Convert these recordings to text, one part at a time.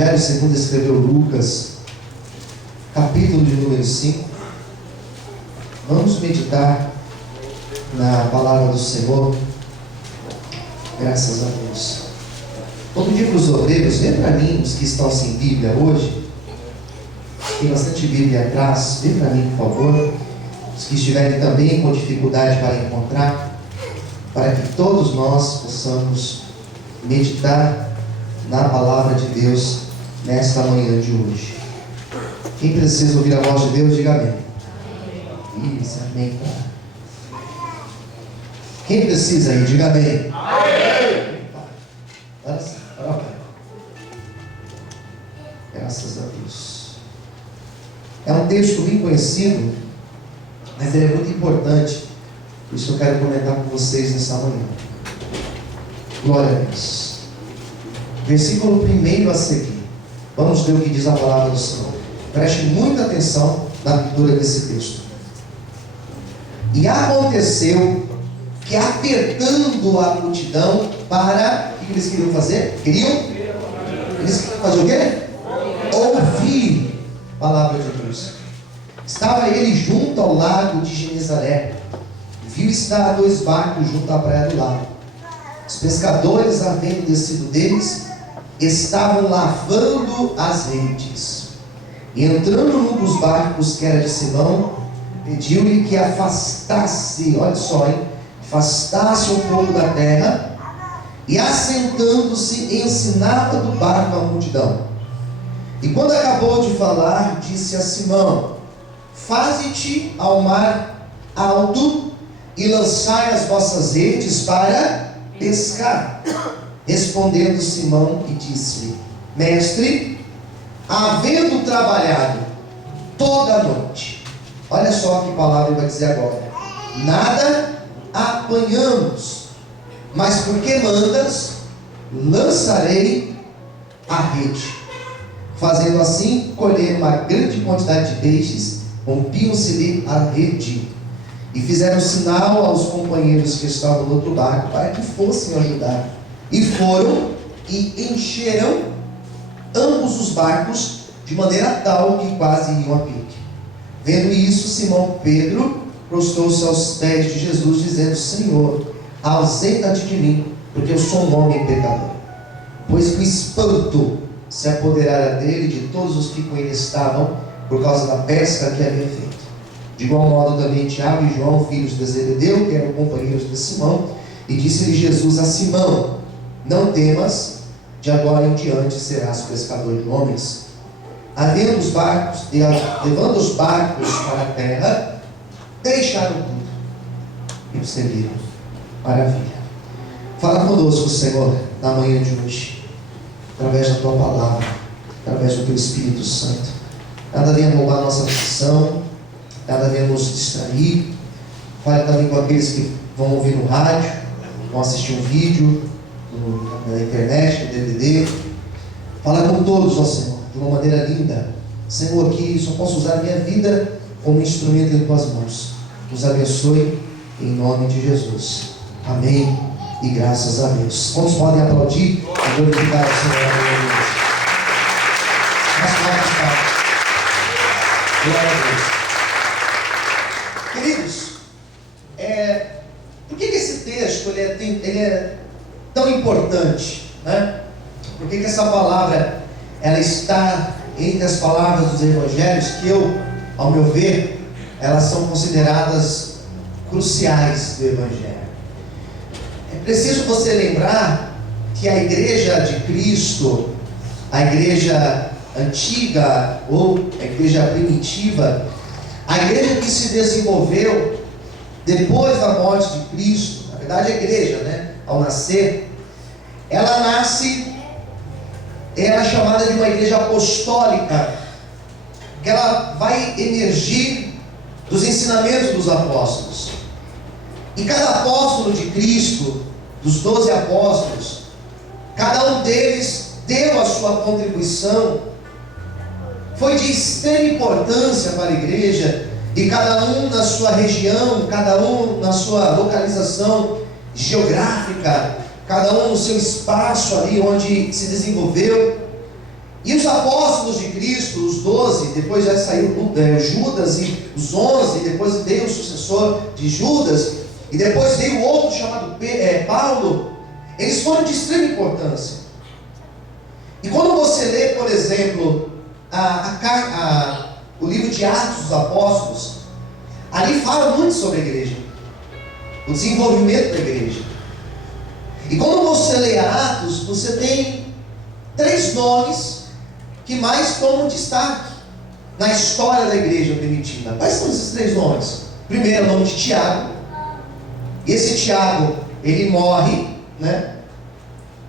Evangelho segundo escreveu Lucas, capítulo de número 5. Vamos meditar na palavra do Senhor. Graças a Deus. Vou pedir para os obreiros, vem para mim, os que estão sem Bíblia hoje. Tem bastante Bíblia atrás, vem para mim, por favor. Os que estiverem também com dificuldade para encontrar, para que todos nós possamos meditar na palavra de Deus nesta manhã de hoje. Quem precisa ouvir a voz de Deus, diga amém. Isso, amém. Quem precisa aí, diga amém. Amém. Graças a Deus. É um texto bem conhecido, mas ele é muito importante. Por isso eu quero comentar com vocês nessa manhã. Glória a Deus. Versículo 1 a seguir. Vamos ver o que diz a palavra do Senhor. Preste muita atenção na leitura desse texto. E aconteceu que, apertando a multidão para... O que eles queriam fazer? Eles queriam fazer o quê? Ouvir a palavra de Deus. Estava ele junto ao lago de Genezaré. Viu estar 2 barcos junto à praia do lago. Os pescadores, havendo descido deles, estavam lavando as redes. E entrando num dos barcos, que era de Simão, pediu-lhe que afastasse, olha só, afastasse um pouco da terra, e assentando-se, ensinava do barco a multidão. E quando acabou de falar, disse a Simão: faze-te ao mar alto e lançai as vossas redes para pescar. Respondendo Simão e disse-lhe: mestre, havendo trabalhado toda a noite, olha só que palavra ele vai dizer agora, nada apanhamos, mas porque mandas, lançarei a rede. Fazendo assim, colheram uma grande quantidade de peixes, rompiam-se-lhe a rede, e fizeram sinal aos companheiros que estavam no outro barco, para que fossem ajudar. E foram e encheram ambos os barcos, de maneira tal que quase iam a pique. Vendo isso, Simão Pedro prostrou-se aos pés de Jesus, dizendo: Senhor, ausenta-te de mim, porque eu sou um homem pecador. Pois que o espanto se apoderara dele e de todos os que com ele estavam, por causa da pesca que havia feito. De igual modo também Tiago e João, filhos de Zebedeu, que eram companheiros de Simão, e disse-lhe Jesus a Simão: não temas, de agora em diante serás pescador de homens. Levando os barcos para a terra, deixaram tudo e o seguiram. Maravilha. Fala conosco, Senhor, na manhã de hoje, através da Tua palavra, através do Teu Espírito Santo. Nada venha roubar a nossa atenção, nada venha nos distrair. Fale também com aqueles que vão ouvir no rádio, vão assistir um vídeo na internet, no DVD. Fala com todos, ó Senhor, de uma maneira linda. Senhor, que só posso usar a minha vida como instrumento em Tuas mãos. Nos abençoe em nome de Jesus. Amém e graças a Deus. Quantos podem aplaudir e glorificar o Senhor? Glória a Deus. Queridos, por que esse texto ele é tão importante, né? Por que essa palavra ela está entre as palavras dos evangelhos que ao meu ver, elas são consideradas cruciais do evangelho? É preciso você lembrar que a igreja de Cristo, a igreja antiga ou a igreja primitiva, a igreja que se desenvolveu depois da morte de Cristo, na verdade a igreja, né, ao nascer, ela é chamada de uma igreja apostólica, que ela vai emergir dos ensinamentos dos apóstolos. E cada apóstolo de Cristo, dos 12 apóstolos, cada um deles deu a sua contribuição, foi de extrema importância para a igreja, e cada um na sua região, cada um na sua localização geográfica, cada um no seu espaço ali onde se desenvolveu. E apóstolos de Cristo, os 12, depois já saiu Judas e os 11, depois veio o sucessor de Judas, e depois veio outro chamado Paulo. Eles foram de extrema importância. E quando você lê, por exemplo, o livro de Atos dos Apóstolos, ali fala muito sobre a igreja, o desenvolvimento da igreja. E quando você lê Atos, você tem 3 nomes que mais tomam destaque na história da igreja primitiva. Quais são esses 3 nomes? Primeiro é o nome de Tiago. E esse Tiago, ele morre, né?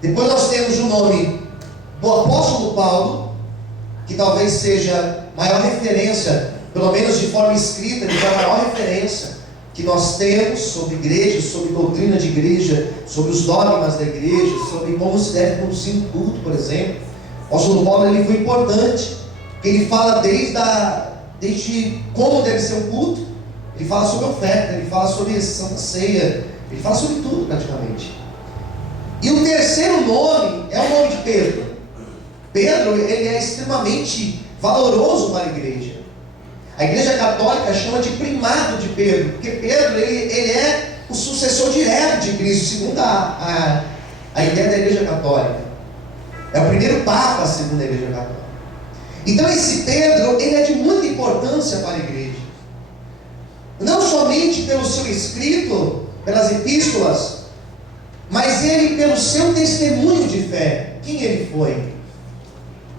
Depois nós temos o nome do apóstolo Paulo, que talvez seja a maior referência, pelo menos de forma escrita, ele é a maior referência que nós temos sobre igreja, sobre doutrina de igreja, sobre os dogmas da igreja, sobre como se deve conduzir um culto, por exemplo. O apóstolo Paulo, ele foi importante, porque ele fala desde como deve ser um culto, ele fala sobre oferta, ele fala sobre a Santa Ceia, ele fala sobre tudo praticamente. E o terceiro nome é o nome de Pedro. Pedro, ele é extremamente valoroso para a igreja. A igreja católica chama de primado de Pedro, porque Pedro, ele é o sucessor direto de Cristo, segundo a ideia da igreja católica. É o primeiro papa, segundo a igreja católica. Então esse Pedro, ele é de muita importância para a igreja. Não somente pelo seu escrito, pelas epístolas, mas ele pelo seu testemunho de fé. Quem ele foi?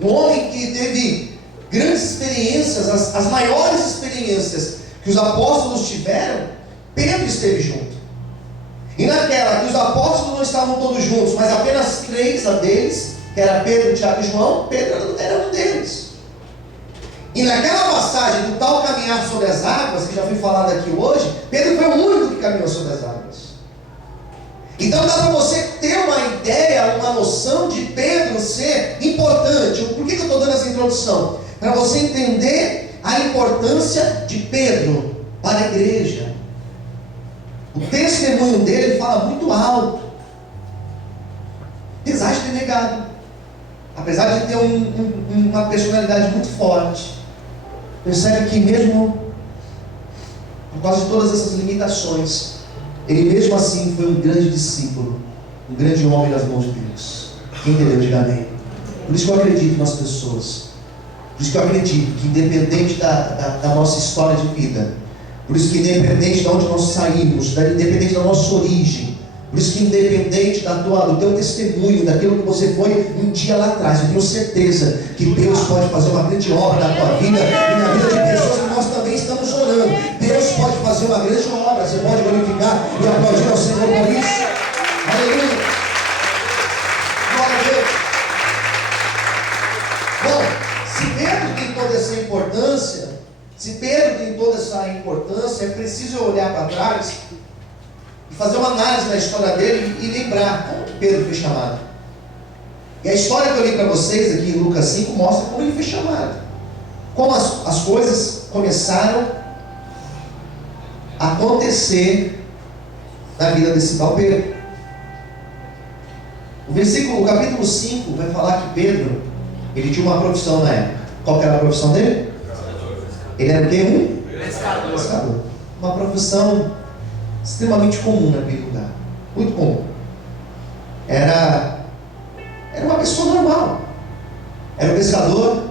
Um homem que teve grandes experiências, as maiores experiências que os apóstolos tiveram, Pedro esteve junto. E naquela que os apóstolos não estavam todos juntos, mas apenas 3 deles, que era Pedro, Tiago e João, Pedro era um deles. E naquela passagem do tal caminhar sobre as águas, que já foi falado aqui hoje, Pedro foi o único que caminhou sobre as águas. Então dá para você ter uma ideia, uma noção de Pedro ser importante. Por que eu estou dando essa introdução? Para você entender a importância de Pedro para a igreja. O testemunho dele fala muito alto, apesar de ter negado, apesar de ter uma personalidade muito forte. Percebe que mesmo por causa de todas essas limitações, ele mesmo assim foi um grande discípulo, um grande homem das mãos de Deus. Quem entendeu, diga amém. Por isso que eu acredito nas pessoas. Por isso que eu acredito que independente da nossa história de vida, por isso que independente de onde nós saímos, independente da nossa origem, por isso que independente do teu testemunho, daquilo que você foi um dia lá atrás, eu tenho certeza que Deus pode fazer uma grande obra na tua vida e na vida de pessoas que nós também estamos orando. Deus pode fazer uma grande obra, você pode glorificar e aplaudir ao Senhor por isso. Aleluia! Glória a Deus! Bom, se Pedro tem toda essa importância, é preciso eu olhar para trás e fazer uma análise da história dele e lembrar como que Pedro foi chamado. E a história que eu li para vocês aqui em Lucas 5 mostra como ele foi chamado, como as coisas começaram a acontecer na vida desse tal Pedro. O capítulo 5 vai falar que Pedro, ele tinha uma profissão na época. Qual que era a profissão dele? Ele era o quê? Pescador. Uma profissão extremamente comum naquele lugar, muito comum. Era uma pessoa normal. Era um pescador,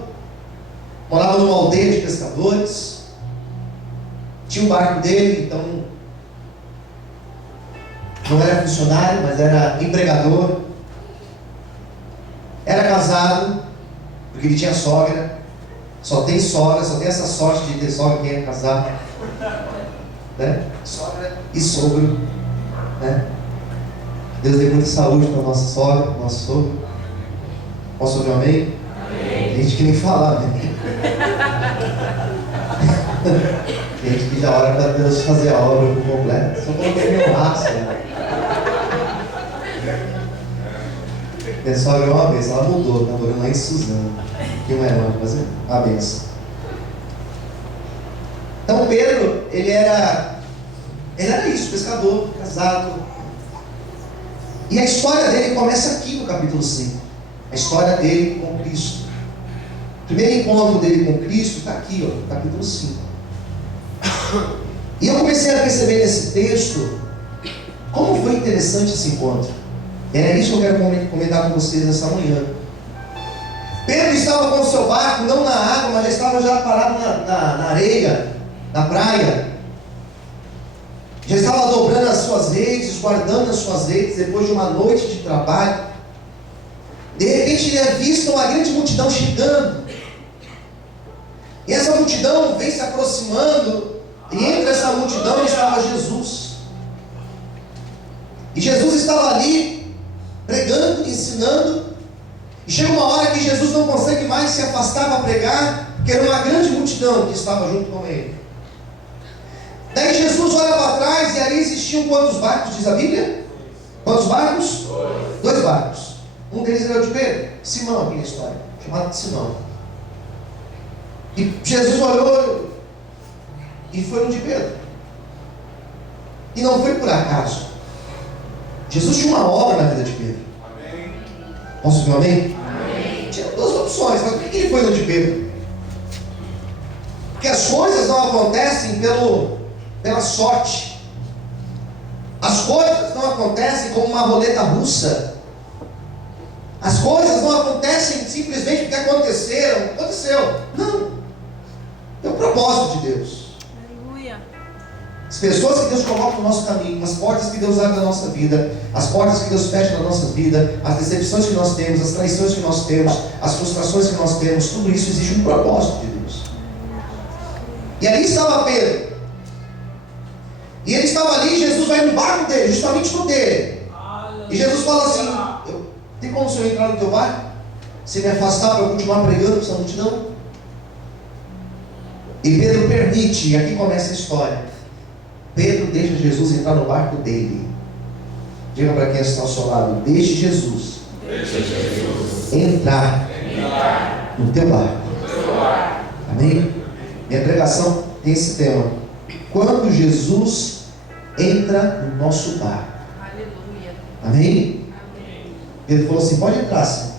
morava numa aldeia de pescadores, tinha um barco dele, então não era funcionário, mas era empregador. Era casado, porque ele tinha sogra. Só tem sogra, só tem essa sorte de ter sogra quem é casado, né? Sogra e sogro, né? Deus dê muita saúde para a nossa sogra, para o nosso sogro. Posso ouvir um amém? Amém. Tem gente que nem fala, né? Tem gente que já ora para Deus fazer a obra por completo. Só coloquei meu laço, né? Minha sogra uma vez, ela mudou, tá morando lá em Suzano. Que não é onde fazer a benção. Então Pedro, ele era isso, pescador, casado. E a história dele começa aqui no capítulo 5. A história dele com Cristo. primeiro encontro dele com Cristo está aqui, ó, capítulo 5. E eu comecei a perceber nesse texto como foi interessante esse encontro. Era isso que eu quero comentar com vocês nessa manhã. Pedro estava com o seu barco, não na água, mas já estava parado na areia, na praia. Já estava dobrando as suas redes, guardando as suas redes, depois de uma noite de trabalho. De repente ele é visto uma grande multidão chegando. E essa multidão vem se aproximando, e entre essa multidão estava Jesus. E Jesus estava ali, pregando, ensinando. E chega uma hora que Jesus não consegue mais se afastar para pregar, porque era uma grande multidão que estava junto com ele. Daí Jesus olha para trás, e ali existiam quantos barcos, diz a Bíblia? Quantos barcos? 2 barcos. Um deles era o de Pedro, Simão, aqui na história, chamado de Simão. E Jesus olhou e foi no de Pedro. E não foi por acaso. Jesus tinha uma obra na vida de Pedro. Amém. Posso ouvir um amém? Amém? Tinha 2 opções, mas por que ele foi no de Pedro? Porque as coisas não acontecem pela sorte. As coisas não acontecem como uma roleta russa. As coisas não acontecem simplesmente porque aconteceram. Aconteceu. Não. É o propósito de Deus. Aleluia. As pessoas que Deus coloca no nosso caminho, as portas que Deus abre na nossa vida, as portas que Deus fecha na nossa vida, as decepções que nós temos, as traições que nós temos, as frustrações que nós temos, tudo isso existe um propósito de Deus. E ali estava Pedro. E ele estava ali, Jesus vai no barco dele, justamente no dele. E Jesus fala assim: tem como o senhor entrar no teu barco? Se me afastar para eu continuar pregando para essa multidão? E Pedro permite, e aqui começa a história. Pedro deixa Jesus entrar no barco dele. Diga para quem está ao seu lado: deixe Jesus entrar no teu barco. Amém? Minha pregação tem esse tema: quando Jesus entra no nosso barco. Aleluia. Amém? Pedro falou assim: pode entrar, sim.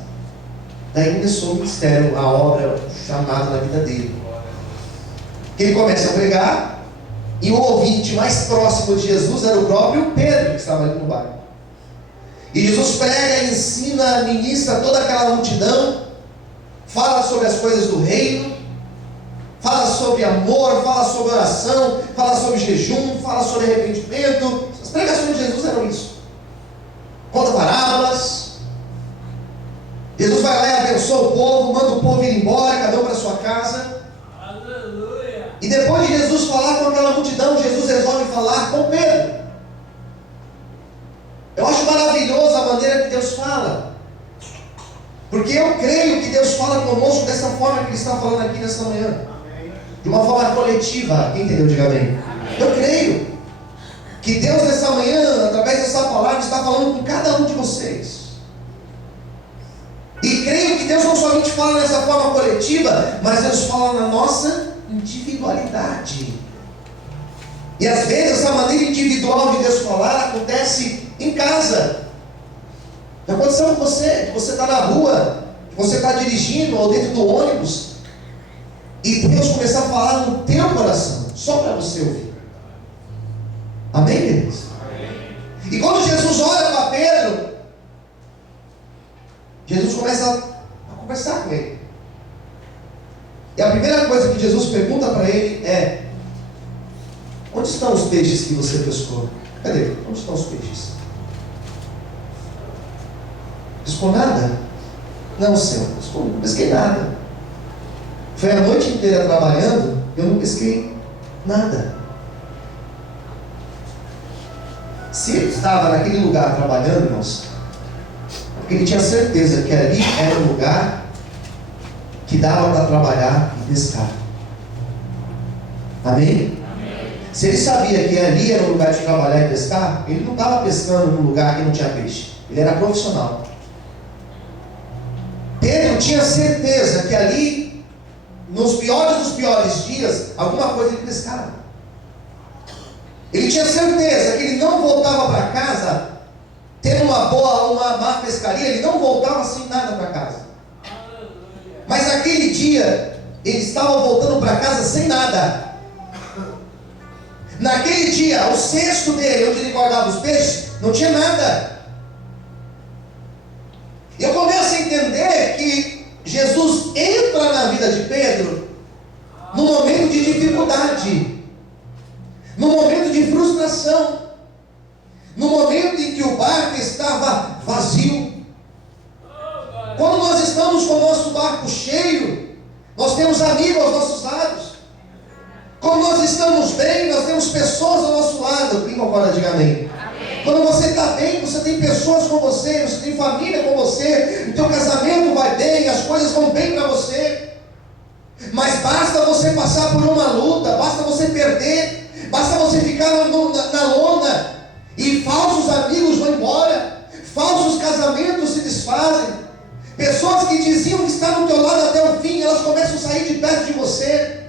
Daí começou o ministério, a obra, o chamado na vida dele. Que ele começa a pregar, e o ouvinte mais próximo de Jesus era o próprio Pedro, que estava ali no barco. E Jesus prega, ensina, ministra toda aquela multidão, fala sobre as coisas do reino, fala sobre amor, fala sobre oração, fala sobre jejum, fala sobre arrependimento. As pregações de Jesus eram isso. Conta parábolas. Jesus vai lá e abençoa o povo, manda o povo ir embora, cada um para sua casa. Aleluia. E depois de Jesus falar com aquela multidão, Jesus resolve falar com Pedro. Eu acho maravilhosa a maneira que Deus fala, porque eu creio que Deus fala conosco dessa forma que Ele está falando aqui nesta manhã, de uma forma coletiva. Quem entendeu? Diga amém. Eu creio que Deus nessa manhã, através dessa palavra, está falando com cada um de vocês. E creio que Deus não somente fala dessa forma coletiva, mas Deus fala na nossa individualidade. E às vezes essa maneira individual de Deus falar acontece em casa. Já aconteceu com você, que você está na rua, que você está dirigindo ou dentro do ônibus, e Deus começar a falar no teu coração, só para você ouvir. Amém, queridos? E quando Jesus olha para Pedro, Jesus começa a conversar com ele. E a primeira coisa que Jesus pergunta para ele é: onde estão os peixes que você pescou? Cadê? Onde estão os peixes? Pescou nada? Não, Senhor, não pesquei nada. Foi a noite inteira trabalhando, eu não pesquei nada. Se ele estava naquele lugar trabalhando, irmãos, porque ele tinha certeza que ali era um lugar que dava para trabalhar e pescar. Amém? Amém? Se ele sabia que ali era um lugar de trabalhar e pescar, ele não estava pescando num lugar que não tinha peixe. Ele era profissional. Pedro tinha certeza que ali, nos piores dos piores dias, alguma coisa ele pescava. Ele tinha certeza que ele não voltava para casa tendo uma boa ou uma má pescaria, ele não voltava sem nada para casa. Mas naquele dia, ele estava voltando para casa sem nada. Naquele dia, o cesto dele, onde ele guardava os peixes, não tinha nada. Eu começo a entender que Jesus entra na vida de Pedro no momento de dificuldade, no momento de frustração, no momento em que o barco estava vazio. Quando nós estamos com o nosso barco cheio, nós temos amigos aos nossos lados. Quando nós estamos bem, nós temos pessoas ao nosso lado. Quem concorda, diga amém. Quando você está bem, você tem pessoas com você, você tem família com você, o teu casamento vai bem, as coisas vão bem para você. Mas basta você passar por uma luta, basta você perder, basta você ficar na lona, e falsos amigos vão embora, falsos casamentos se desfazem, pessoas que diziam que estavam do teu lado até o fim, elas começam a sair de perto de você.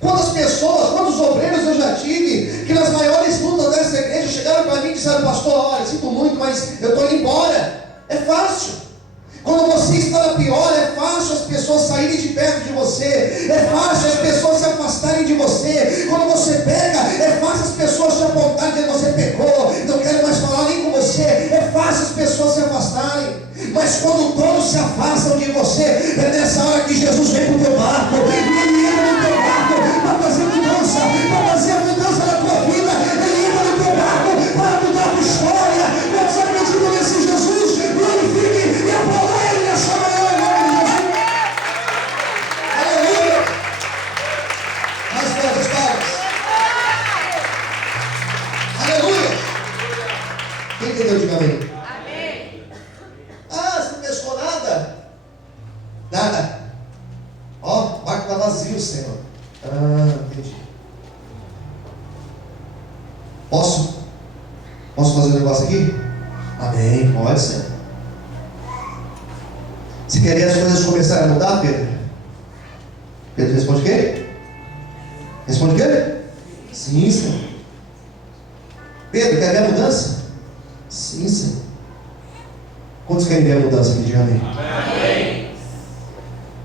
Quantas pessoas, quantos obreiros eu já tive, que nas maiores lutas dessa igreja chegaram para mim e disseram: pastor, olha, sinto muito, mas eu estou indo embora. É fácil. Quando você está na pior, é fácil as pessoas saírem de perto de você, é fácil as pessoas se afastarem de você. Quando você peca, é fácil as pessoas te apontarem que você pecou, não quero mais falar nem com você. É fácil as pessoas se afastarem. Mas quando todos se afastam de você, é nessa hora que Jesus vem para o teu barco, e Ele entra no teu barco para fazer mudança, para fazer a mudança na tua vida. Ele entra no teu barco para mudar a tua história. Quando você acredita nesse Jesus, glorifique e aplauda Ele nessa manhã, em nome de Jesus. Aleluia! Mais fortes palmas. Aleluia! Quem entendeu? Diga amém. Nada. Ó, o barco está vazio, Senhor. Entendi. Posso fazer um negócio aqui? Amém, pode ser. Você quer ver as coisas começarem a mudar, Pedro? Pedro responde o quê? Responde o quê? Sim, Senhor. Pedro, quer ver a mudança? Sim, Senhor. Quantos querem ver a mudança aqui? Diga amém. Amém.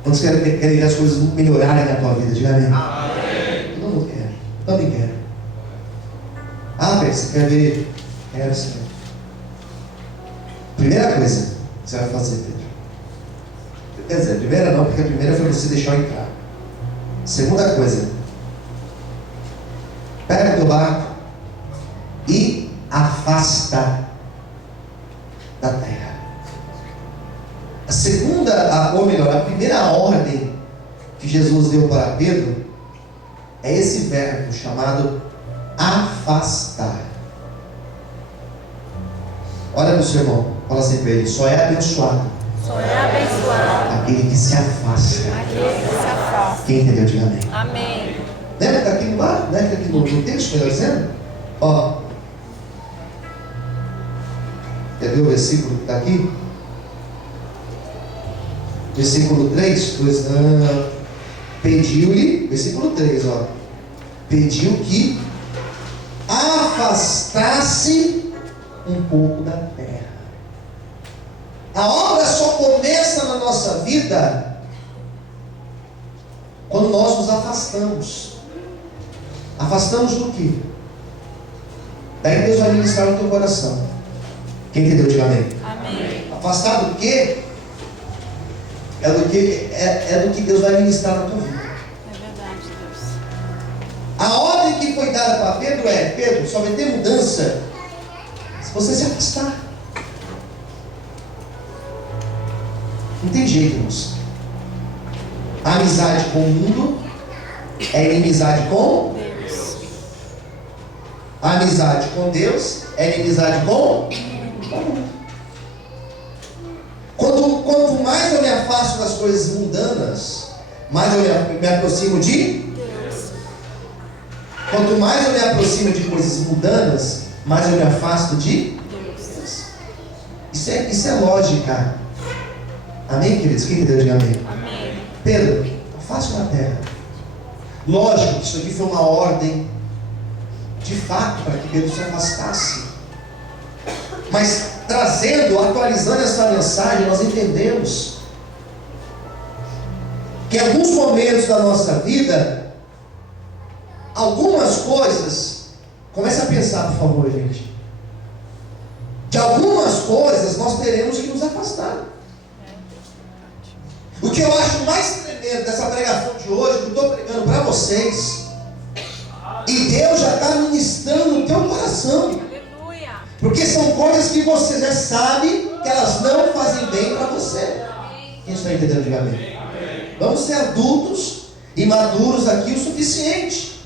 Quantos querem ver as coisas melhorarem na tua vida? Diga amém. Amém. Todo mundo quer. Também quero. Pedro, você quer ver? Quero, Senhor. Primeira coisa que você vai fazer, Pedro. Quer dizer, primeira não, porque a primeira foi você deixar eu entrar. Segunda coisa, pega o teu barco e afasta da terra. A segunda, ou melhor, a primeira ordem que Jesus deu para Pedro é esse verbo chamado afastar. Olha para o seu irmão, fala assim para ele: só é abençoado aquele que se afasta. Quem entendeu, diga amém. Amém. Lembra que aqui no bar, né? Que aqui no texto, melhor dizendo? Ó, quer ver o versículo que está aqui? Versículo 3, pediu-lhe, versículo 3, ó, pediu que afastasse um pouco da terra. A obra só começa na nossa vida quando nós nos afastamos. Afastamos do quê? Daí Deus vai ministrar no teu coração. Quem entendeu, diga amém. Amém. Afastar do quê? É do que Deus vai ministrar na tua vida. É verdade, Deus. A ordem que foi dada para Pedro é: Pedro, só vai ter mudança se você se afastar. Não tem jeito, irmãos. A amizade com o mundo é inimizade com Deus. A amizade com Deus é inimizade com o mundo. Quanto mais eu me afasto das coisas mundanas, mais eu me aproximo de Deus. Quanto mais eu me aproximo de coisas mundanas, mais eu me afasto de Deus. Isso é lógica. Amém, queridos? Quem entendeu? Diga amém. Amém. Pedro, afaste na terra. Lógico que isso aqui foi uma ordem de fato para que Pedro se afastasse. Mas atualizando essa mensagem, nós entendemos que em alguns momentos da nossa vida, algumas coisas, comece a pensar, por favor, gente. De algumas coisas nós teremos que nos afastar. O que eu acho mais tremendo dessa pregação de hoje, que eu estou pregando para vocês, e Deus já está ministrando no teu coração. Aleluia. Porque são coisas que você já sabe que elas não fazem bem para você. Quem está entendendo? Diga amém. Vamos ser adultos e maduros aqui o suficiente.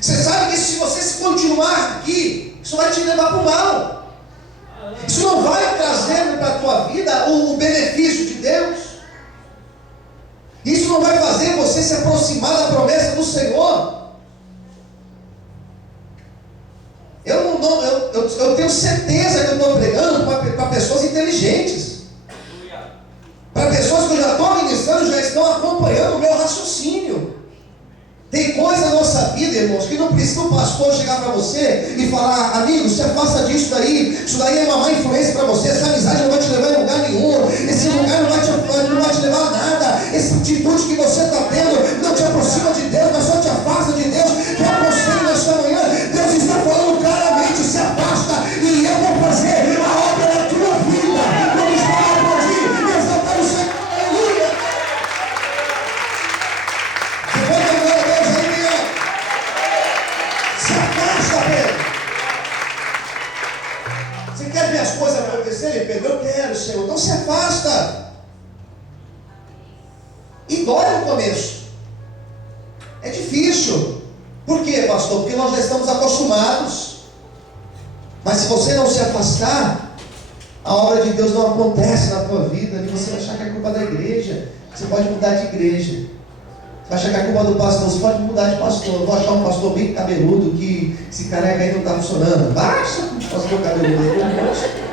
Você sabe que se você continuar aqui, isso vai te levar para o mal. Isso não vai trazer para a tua vida o benefício de Deus. Isso não vai fazer você se aproximar da promessa do Senhor. Eu tenho certeza que eu estou pregando para pessoas inteligentes. Para pessoas que eu já estou ministrando, já estão acompanhando o meu raciocínio. Tem coisa na nossa vida, irmãos, que não precisa o pastor chegar para você e falar: amigo, se afasta disso daí, isso daí é uma má influência para você, essa amizade não vai te levar em lugar nenhum, esse lugar não vai te levar a nada, essa atitude que você está tendo não te aproxima de Deus, mas só te afasta de Deus. Que eu aconselho nesta manhã, Deus está falando claramente: se afasta e eu vou fazer a obra da tua vida. Vamos falar para ti, exaltar o Senhor. Aleluia. Se afasta, Pedro. Você quer ver as coisas acontecerem, Pedro? Eu quero, Senhor. Então se afasta. E dói no começo. É difícil. Por quê, pastor? Porque nós já estamos acostumados. Mas se você não se afastar, a obra de Deus não acontece na tua vida. E você vai achar que é culpa da igreja. Você pode mudar de igreja. Você vai achar que é culpa do pastor. Você pode mudar de pastor. Eu vou achar um pastor bem cabeludo que se careca aí não está funcionando. Baixa o pastor cabeludo aí.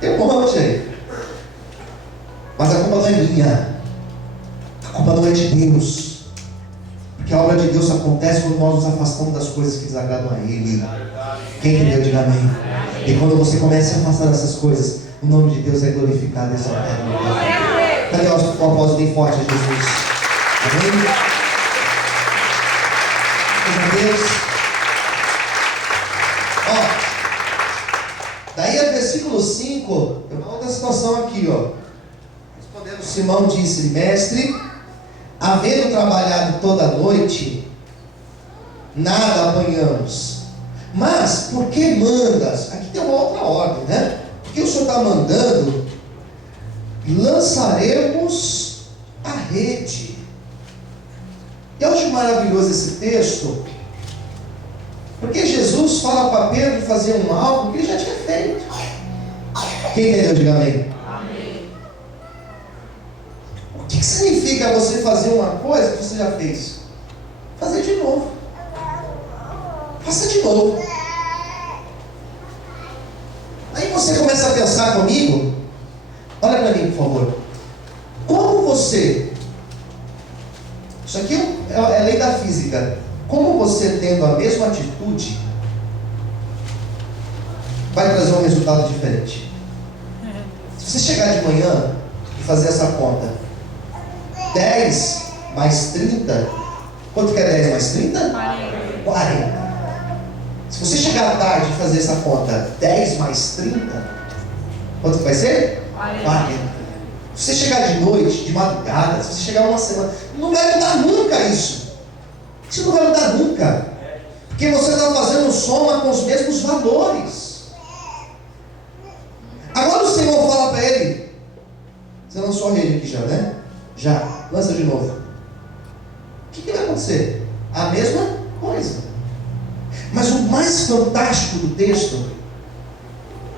Tem um monte aí. Mas a culpa não é minha. A culpa não é de Deus. Porque a obra de Deus acontece quando nós nos afastamos das coisas que desagradam a Ele. Quem entendeu, diga amém. E quando você começa a afastar dessas coisas, o nome de Deus é glorificado e exaltado. Cadê o apóstolo bem forte a Jesus? Amém? Meu Deus. Ó, daí a versículo 5, tem uma outra situação aqui, ó. Respondendo, Simão disse: mestre, havendo trabalhado toda a noite, nada apanhamos. Mas, por que mandas? Aqui tem uma outra ordem, né? Porque o Senhor está mandando, lançaremos a rede. E eu acho maravilhoso esse texto, porque Jesus fala para Pedro fazer algo que ele já tinha feito. Quem entendeu? Diga amém. O que significa você fazer uma coisa que você já fez? Fazer de novo. Faça de novo. Aí você começa a pensar comigo. Olha para mim, por favor. Como você... Isso aqui é lei da física. Como você tendo a mesma atitude vai trazer um resultado diferente. Se você chegar de manhã e fazer essa conta, 10 mais 30, quanto que é 10 mais 30? 40. Se você chegar à tarde e fazer essa conta, 10 mais 30, quanto que vai ser? 40. Se você chegar de noite, de madrugada, se você chegar uma semana, não vai mudar nunca isso. Isso não vai mudar nunca. Porque você está fazendo soma com os mesmos valores. Agora o Senhor fala para ele: você lançou a rede aqui já, né? Já, lança de novo. O que vai acontecer? A mesma coisa. Mas o mais fantástico do texto,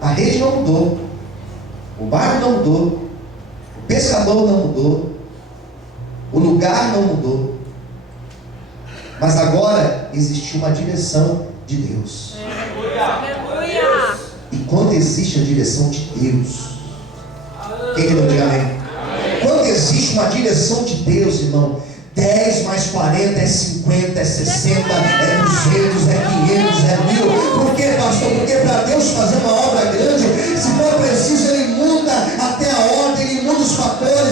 a rede não mudou, o barco não mudou, o pescador não mudou, o lugar não mudou, mas agora existe uma direção de Deus. Aleluia. E quando existe a direção de Deus, quem que não diga amém? Quando existe uma direção de Deus, irmão, 10 mais 40 é 50, é 60, é 200, é 500, é 1000. Por quê, pastor? Porque para Deus fazer uma obra grande, se for preciso, Ele muda até a ordem, Ele muda os fatores,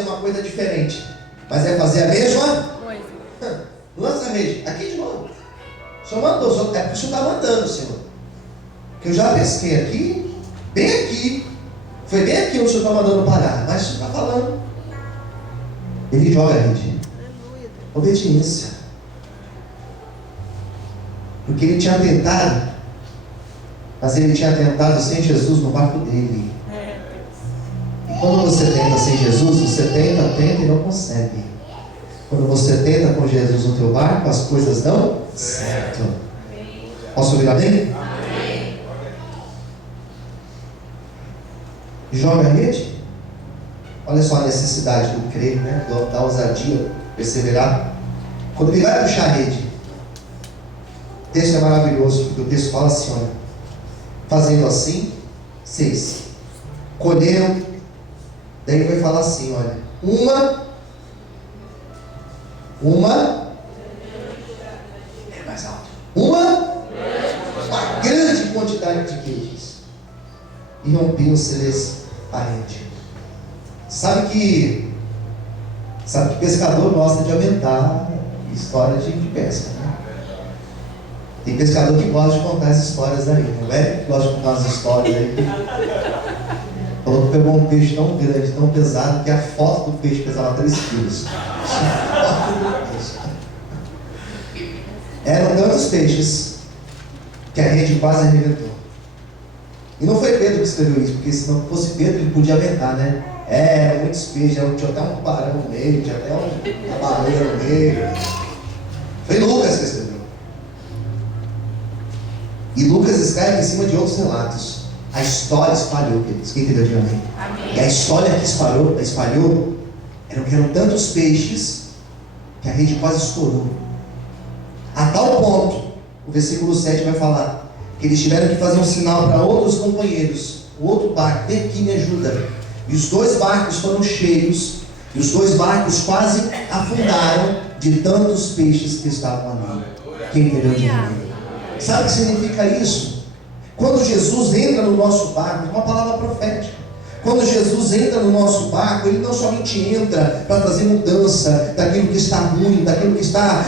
fazer uma coisa diferente, mas é fazer a mesma Coisa. Lança a rede, aqui de novo. O Senhor mandou, é porque o Senhor está mandando, Senhor. Que eu já pesquei aqui, bem aqui. Foi bem aqui onde o Senhor está mandando parar, mas o Senhor está falando. Ele joga a rede. Obediência. Porque ele tinha tentado, mas ele tinha tentado sem Jesus no barco dele. E quando você tenta sem Jesus, você tenta e não consegue. Quando você tenta com Jesus no teu barco, as coisas dão certo. Posso ouvir amém? Amém. Joga a rede. Olha só a necessidade do crer, né? Da ousadia, perseverar. Quando ele vai puxar a rede, o texto é maravilhoso, porque o texto fala assim, olha, fazendo assim, 6. Colheram, daí vai falar assim, olha, uma é mais alto. Uma grande quantidade de queijos. E rompiam-se-lhes a rede. Sabe que pescador gosta de aumentar história de pesca, né? Tem pescador que gosta de contar as histórias aí. Não é que gosta de contar as histórias aí. Falou que pegou um peixe tão grande, tão pesado, que a foto do peixe pesava 3 quilos. Eram tantos peixes que a rede quase arrebentou. E não foi Pedro que escreveu isso, porque se não fosse Pedro ele podia aventar, né? Eram muitos peixes, tinha até um tubarão no meio, tinha até uma baleia no meio. Foi Lucas que escreveu. E Lucas escreve em cima de outros relatos. A história espalhou, queridos. Quem entendeu de amém? Amém? E a história que espalhou eram tantos peixes que a rede quase estourou. A tal ponto, o versículo 7 vai falar que eles tiveram que fazer um sinal para outros companheiros. O outro barco, vem aqui, me ajuda. E os 2 barcos foram cheios. E os 2 barcos quase afundaram de tantos peixes que estavam ali. Quem entendeu de amém? Sabe o que significa isso? Quando Jesus entra no nosso barco, é uma palavra profética. Quando Jesus entra no nosso barco, Ele não somente entra para trazer mudança daquilo que está ruim, daquilo que está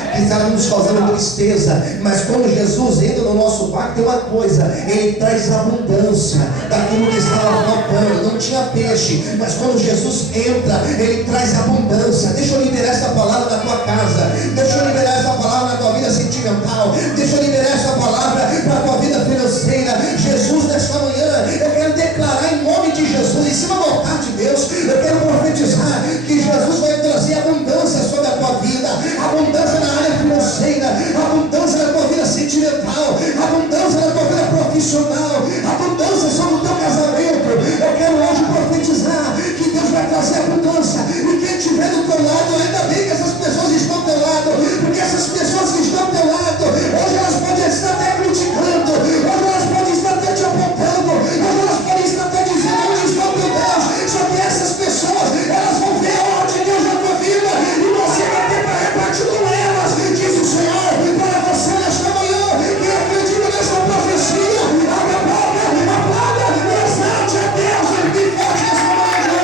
nos causando tristeza, mas quando Jesus entra no nosso barco, tem uma coisa, Ele traz abundância daquilo que estava faltando. Não tinha peixe, mas quando Jesus entra, Ele traz abundância. Deixa eu liberar essa palavra na tua casa, deixa eu liberar essa palavra na tua vida sentimental, deixa eu liberar essa palavra para a tua vida financeira. Jesus, nesta manhã, eu quero declarar em nome de Jesus, em cima do altar de Deus, eu quero profetizar que Jesus vai trazer abundância sobre a tua vida, abundância na área financeira, abundância na tua vida sentimental, abundância na tua vida profissional, abundância sobre o teu casamento. Eu quero hoje profetizar que Deus vai trazer abundância, e quem estiver do teu lado, ainda bem que essas pessoas estão do teu lado, porque essas pessoas que estão do teu lado, hoje elas podem estar até criticando, hoje elas podem estar até te apontando, hoje elas podem estar até dizendo onde está o teu Deus. Só que essas pessoas, elas vão ver a obra de Deus na tua vida, e você vai ter para repartir com elas, diz o Senhor, para você nesta manhã, que eu acredito nessa profecia. Abra a boca, aplauda e exalte a Deus, e forte nessa manhã.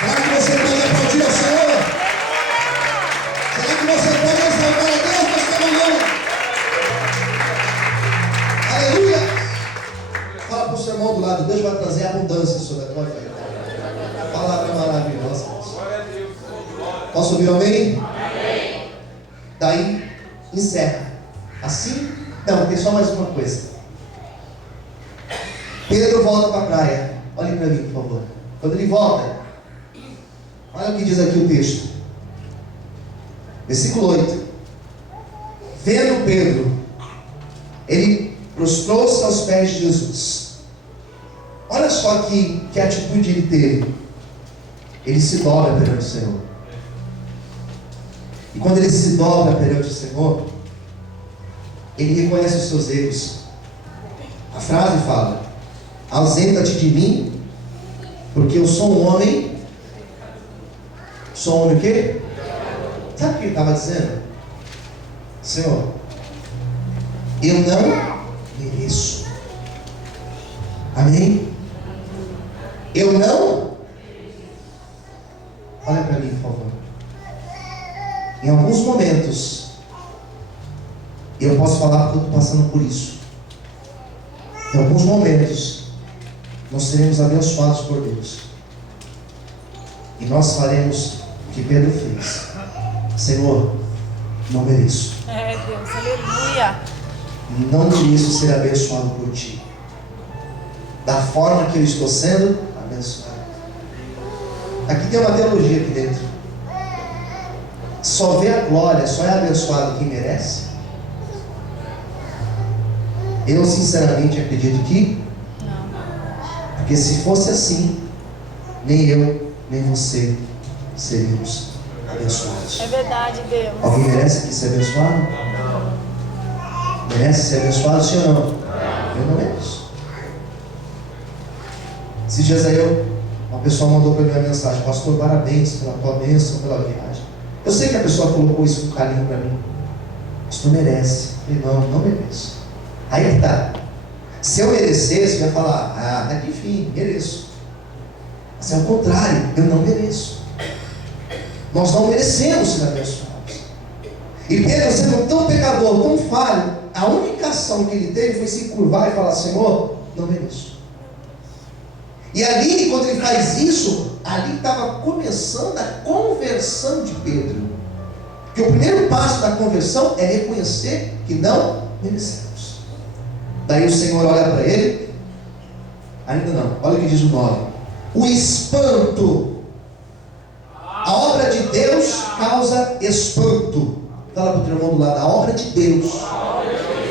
Será que você pode aplaudir ao Senhor? Será que você pode exaltar a Deus nesta manhã? Aleluia! Fala para o seu irmão do lado, Deus vai trazer abundância sobre a tua vida. Palavra maravilhosa. Posso ouvir amém? Amém. Daí, encerra. Assim? Não, tem só mais uma coisa. Pedro volta para a praia. Olhe para mim, por favor. Quando ele volta, olha o que diz aqui o texto. Versículo 8. Vendo Pedro, ele prostrou-se aos pés de Jesus. Olha só que atitude ele teve. Ele se dobra perante o Senhor. E quando ele se dobra perante o Senhor, ele reconhece os seus erros. A frase fala: ausenta-te de mim, porque eu sou um homem. Sou um homem o quê? Sabe o que ele estava dizendo? Senhor, eu não mereço. Amém? Eu não Olha para mim, por favor. Em alguns momentos, eu posso falar porque eu estou passando por isso. Em alguns momentos, nós seremos abençoados por Deus. E nós faremos o que Pedro fez. Senhor, não mereço. Deus, aleluia. Não mereço ser abençoado por Ti. Da forma que eu estou sendo abençoado. Aqui tem uma teologia aqui dentro. Só vê a glória, só é abençoado quem merece. Eu sinceramente acredito que não. Porque se fosse assim, nem eu, nem você seríamos abençoados. É verdade, Deus. Alguém merece aqui ser abençoado? Merece ser abençoado, sim ou não? Eu não mereço. Esses dias aí uma pessoa mandou para mim uma mensagem: pastor, parabéns pela tua bênção, pela viagem. Eu sei que a pessoa colocou isso com carinho para mim. Pastor, merece. Eu falei, não mereço. Aí que tá. Se eu merecesse, eu ia falar, até que enfim, mereço. Mas é o contrário, eu não mereço. Nós não merecemos ser abençoados. E Pedro, sendo tão pecador, tão falho, a única ação que ele teve foi se curvar e falar: Senhor, não mereço. E ali, quando ele faz isso, ali estava começando a conversão de Pedro. Porque o primeiro passo da conversão é reconhecer que não merecemos. Daí o Senhor olha para ele, ainda não, olha o que diz o 9: o espanto. A obra de Deus causa espanto. Fala para o teu irmão do lado: a obra de Deus,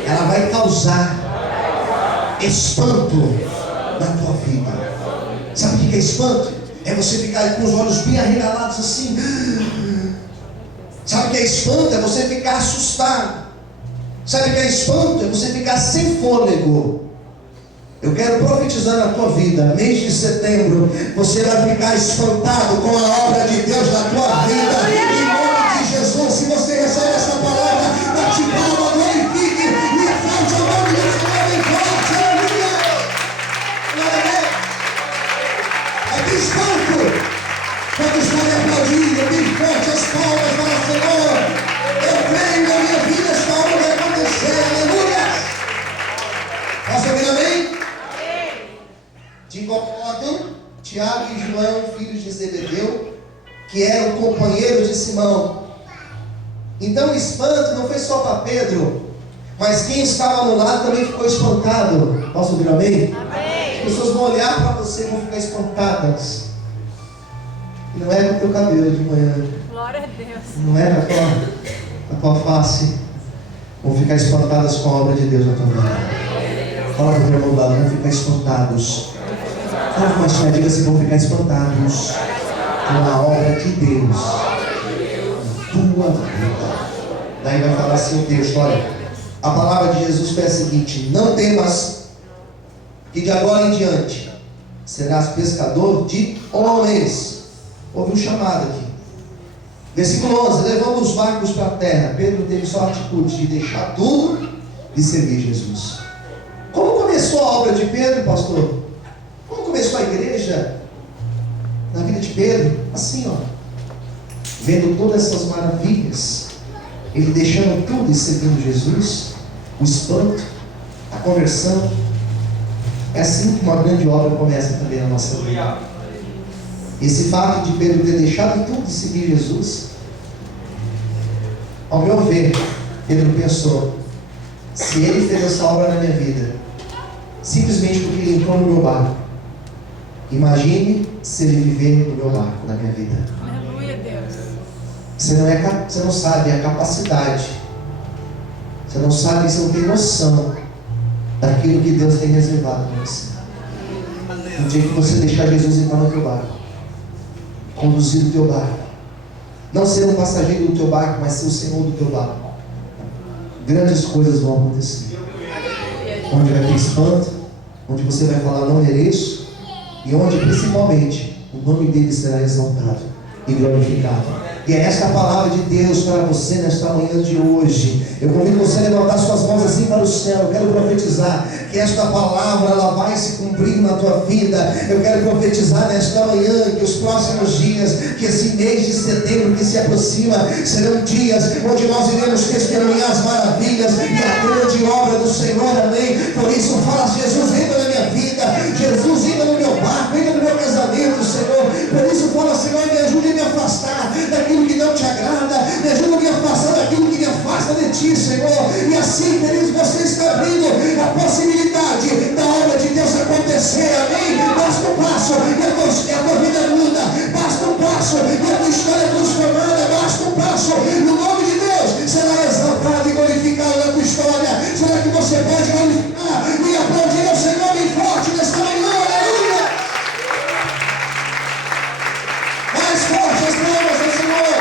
ela vai causar espanto na tua vida. Sabe o que é espanto? É você ficar com os olhos bem arregalados assim. Sabe o que é espanto? É você ficar assustado. Sabe o que é espanto? É você ficar sem fôlego. Eu quero profetizar na tua vida, mês de setembro, você vai ficar espantado com a obra de Deus na tua vida. Em nome de Jesus, se você recebe essa palavra, bate palma, glorifique e exalte o nome de Jesus bem forte. Aleluia! É que espanto! Quando está me aplaudindo, bem forte as palmas para o Senhor. Eu creio na minha vida, esta obra vai acontecer. Aleluia! Posso ouvir amém? De igual modo, Tiago e João, filhos de Zebedeu, que eram companheiros de Simão. Então o espanto não foi só para Pedro, mas quem estava no lado também ficou espantado. Posso ouvir amém? Amém. As pessoas vão olhar para você e vão ficar espantadas. E não é com o teu cabelo de manhã, Glória a Deus. não é na tua face. Vão ficar espantadas com a obra de Deus na tua vida. Fala para o teu irmão do lado: vão ficar espantados. Fala com a tia, diga assim: vão ficar espantados com a obra de Deus na tua vida. Daí vai falar assim o texto: olha, a palavra de Jesus foi a seguinte: não temas, que de agora em diante serás pescador de homens. Houve um chamado aqui. Versículo 11: levando os barcos para a terra, Pedro teve só a atitude de deixar tudo e seguir Jesus. Como começou a obra de Pedro, pastor? Como começou a igreja na vida de Pedro? Assim, ó, vendo todas essas maravilhas, ele deixando tudo e seguindo Jesus, o espanto, a conversão. É assim que uma grande obra começa também na nossa vida. Esse fato de Pedro ter deixado tudo e seguir Jesus, ao meu ver, Pedro pensou: se ele fez essa obra na minha vida, simplesmente porque ele entrou no meu barco, imagine se ele viver no meu barco, na minha vida. Aleluia, Deus. Você não sabe a capacidade, você não sabe, você não tem noção daquilo que Deus tem reservado para você. No dia que você deixar Jesus entrar no teu barco, conduzir o teu barco, não ser um passageiro do teu barco, mas ser o Senhor do teu barco, grandes coisas vão acontecer. Onde vai ter espanto, onde você vai falar: não mereço, e onde principalmente o nome dele será exaltado e glorificado. E é esta a palavra de Deus para você nesta manhã de hoje. Eu convido você a levantar suas mãos assim para o céu. Eu quero profetizar que esta palavra ela vai se cumprir na tua vida. Eu quero profetizar nesta manhã que os próximos dias, que esse mês de setembro que se aproxima, serão dias onde nós iremos testemunhar as maravilhas e a grande obra do Senhor, amém? Por isso fala: Jesus, entra na minha vida, Jesus, entra no meu barco, entra no meu casamento, Senhor. Por isso fala: Senhor, me ajude a me afastar daquilo que não te agrada, me ajuda a me afastar daquilo que me afasta de ti, Senhor. E assim, queridos, você está abrindo a possibilidade da obra de Deus acontecer, amém? Basta um passo e a tua vida muda, basta um passo e a tua história é transformada, basta um passo e o nome de Deus será exaltado e glorificado na tua história. Será que você pode glorificar e aplaudir ao Senhor bem forte nesta manhã? Aleluia! Mais forte as palmas ao Senhor!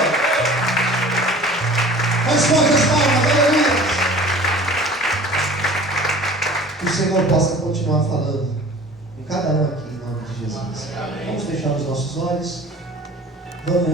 Mais forte as palmas, aleluia! Que o Senhor possa continuar falando com cada um aqui em nome de Jesus. Vamos fechar os nossos olhos. Vamos